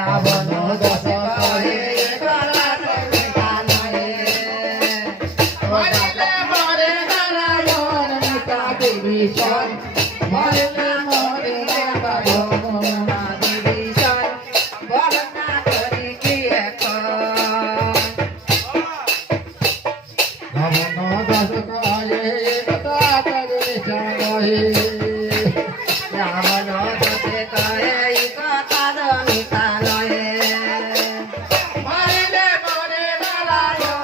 রাবণ দশ কহে মরে রাবণ মিতা বিভীষণ মরলে মরে রাবণ বিভীষণ বল না করি কি এখন রাবণ দশ কহে কথা কহে রাবণ দশ কহে কথা মিতা